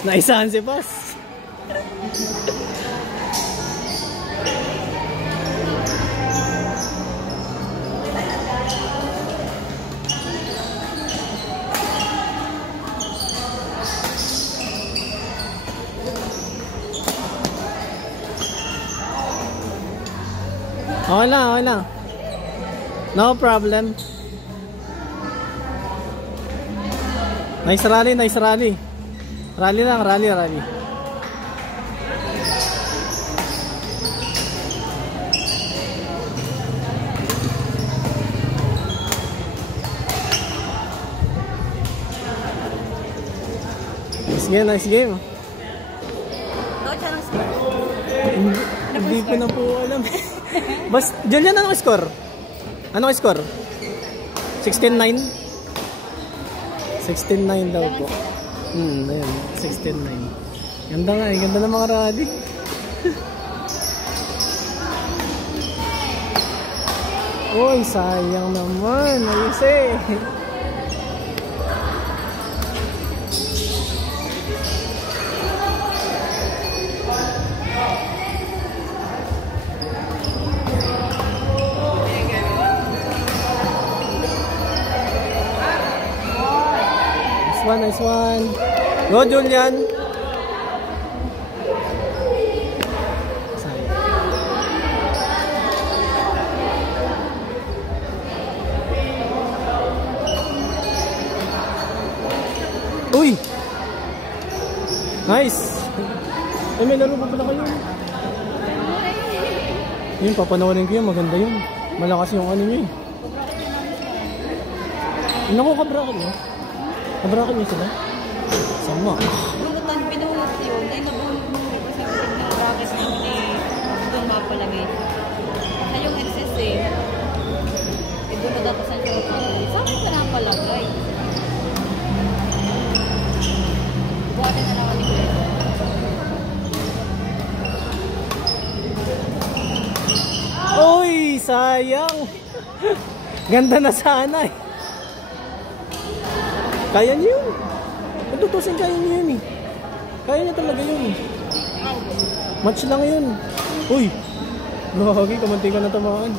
Naisahan si boss. Okay lang, okay lang. No problem. Nice rally, nice rally. Rally lang, rally, rally. Nice game, nice game. Hindi ko na po alam. Bas, Julian, anong score? Anong score? 16-9? 16-9 daw po. Ayun, 16-9. Ganda nga eh, ganda ng mga rally. Uy, sayang naman. Ayos eh. Nice one. Go, Julian. Uy! Nice! Eh, may laro pa pala kayo. Yun, papanoorin ko yun. Maganda yun. Malakas yung ano nyo eh. Naku, kabrakan nyo. Kabrakan nyo sila? Sama. Bulutan, pinuhot yun. Ay, nabulog mo. Kasi pinabrakis naman eh. Doon mapalagay. Sa yung excess eh. Ibulog ako sa siya mapalagay. Sa akin ka lang palagay. Buhatin na naman ni Kuya. Uy! Sayang! Ganda na sana eh. Kaya niyo yun. Tutusin kaya niyo yun eh. Kaya niya talaga yun. Match lang yun. Uy! Gagi, kamanti ka na tamaan.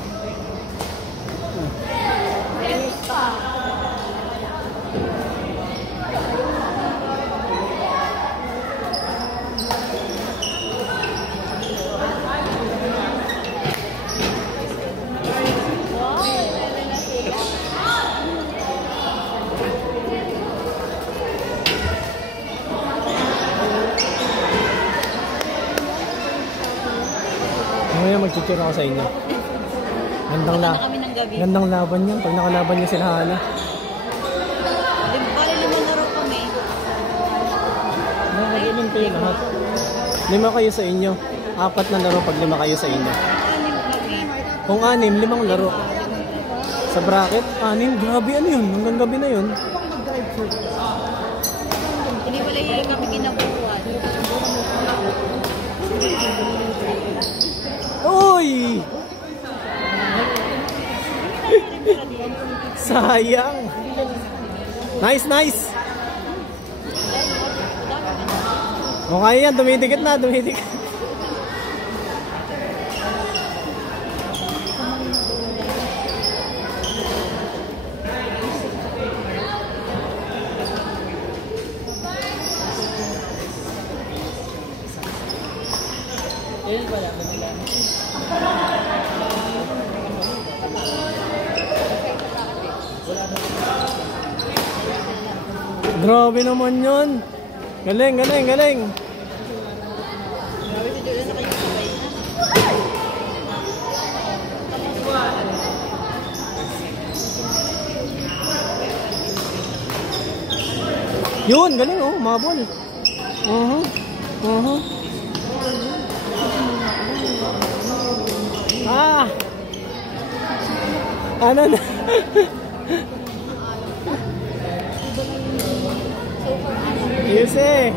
Mamaya mag-cheer ako sa inyo. Gandang laban yan. Pag nakalaban niya sila Hana. Bali naman laro kami. Magaling kayo lahat. 5 kayo sa inyo. 4 na laro pag 5 kayo sa inyo. Kung 6, 5 laro. Sa bracket, 6. Grabe, ano yun? Hanggang gabi na yun. Hindi wala yung kami kinakuha. Uy! Sayang. Nice, nice. Okay yan, dumidikit na, dumidikit. Grabe naman yun. Galing, galing, galing. Yun, galing oh, mabol. Ah. Ano na? Yes eh.